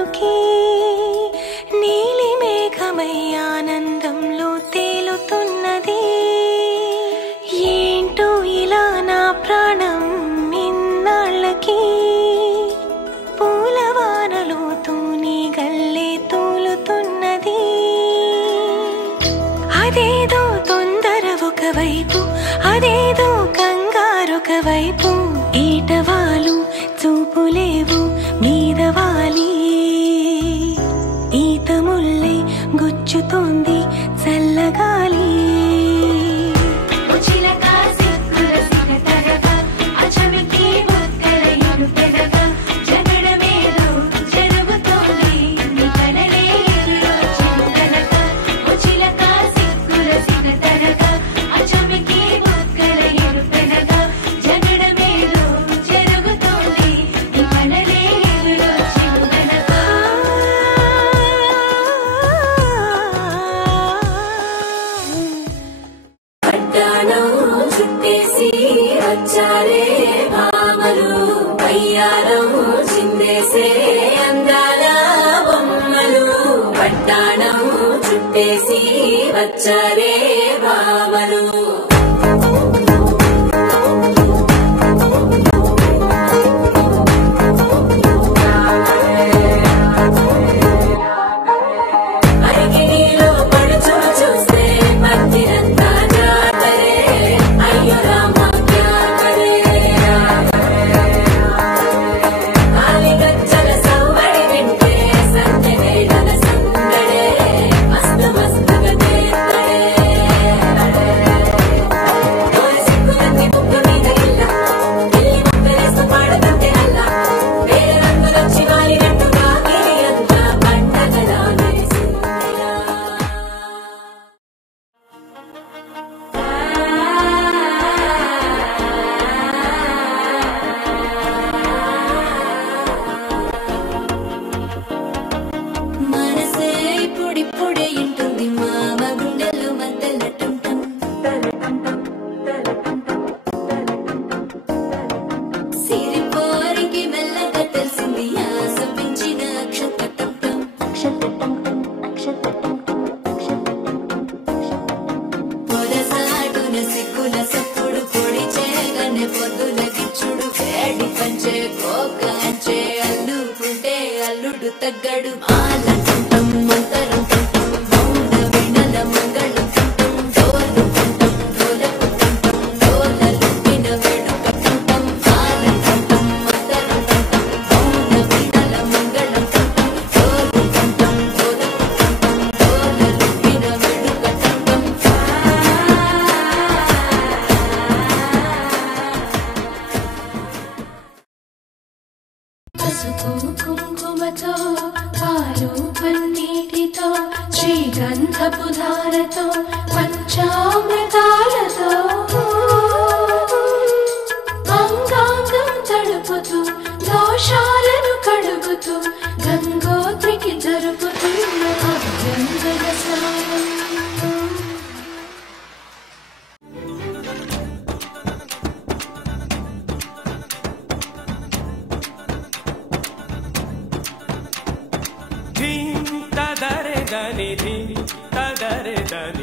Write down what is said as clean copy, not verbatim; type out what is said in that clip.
బ్రతుకే నీలి మేఘమై ఆనందంలో తేలుతున్నది. ఏంటో ఇలా నా ప్రాణం ఇన్నాళ్ళకి పూలవానలో తూని గల్లే తూలుతున్నది. అదేదో తొందర ఒకవైపు, అదేదో కంగారొకవైపు, ఈటవాలు చూపులేవు మీదవాలి. ఈత ముల్లై గుచ్చుతోంది చల్లగాలి. వచ్చారే భామలు పయ్యారం చిందేసే అందాల బొమ్మలు. పట్టాణం చుట్టేసి వచ్చారే భామలు. అరిగిలో పడుచును చూస్తే మధ్యనంతా జాతరే. అయ్యో రామ అల్లుడు తగ్గడు ఆలంటం మంతరం కంటం మౌన వినల మంగళం కంటం డోలు కంటం డోలకు కంటం డోలలు విన వేడుక కంటం ఆలంటం మంతరం కంటం మౌన వినల మంగళం కంటం డోలు కంటం డోలకు కంటం డోలలు విన వేడుక కంటం. పసుపు కుంకుమతో పాలు పన్నీటితో శ్రీగంధపు ధారతో పంచామృతాలతో అంగాంగం తడుపుతూ దోషాలను కడుగుతూ గంగోత్రికి జరుపుతున్న అభ్యంగన స్నానం. ధీ తదరే దని ధీ తదరే దని